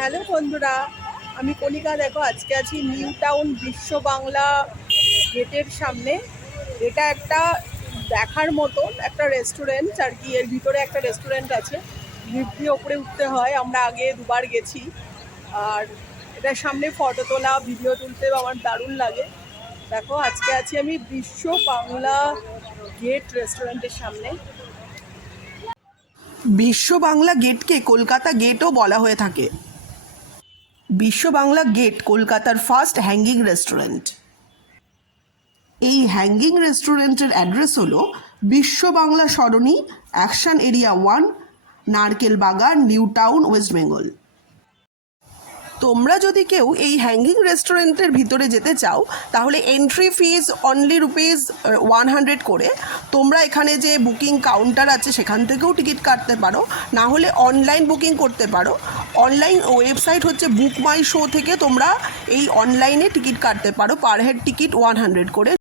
Hello বন্ধুরা, আমি কণিকা। দেখো, আজকে আছি নিউ টাউন বিশ্ব বাংলা গেটের সামনে। এটা একটা দেখার মতন একটা রেস্টুরেন্ট আর কি। এর ভিতরে একটা রেস্টুরেন্ট আছে, লিফট দিয়ে ওপরে উঠতে হয়। আমরা আগে দুবার গেছি। আর এটার সামনে ফটো তোলা, ভিডিও তুলতে আমার দারুণ লাগে। দেখো, আজকে আছি আমি বিশ্ব বাংলা গেট রেস্টুরেন্টের সামনে। বিশ্ব বাংলা গেটকে কলকাতা গেটও বলা হয়ে থাকে। বিশ্ব বাংলা গেট কলকাতার ফার্স্ট হ্যাঙ্গিং রেস্টুরেন্ট। এই হ্যাঙ্গিং রেস্টুরেন্টের অ্যাড্রেস হলো বিশ্ব বাংলা সরণি, অ্যাকশন এরিয়া 1, নারকেল বাগান, নিউ টাউন, ওয়েস্ট বেঙ্গল। তোমরা যদি কেউ এই হ্যাঙ্গিং রেস্টুরেন্টের ভিতরে যেতে চাও, তাহলে এন্ট্রি ফিজ অনলি ₹100 করে। তোমরা এখানে যে বুকিং কাউন্টার আছে সেখান থেকেও টিকিট কাটতে পারো, না হলে অনলাইন বুকিং করতে পারো। অনলাইন ওয়েবসাইট হচ্ছে বুক মাই শো থেকে তোমরা এই অনলাইনে টিকিট কাটতে পারো। পার হেড টিকিট 100 করে।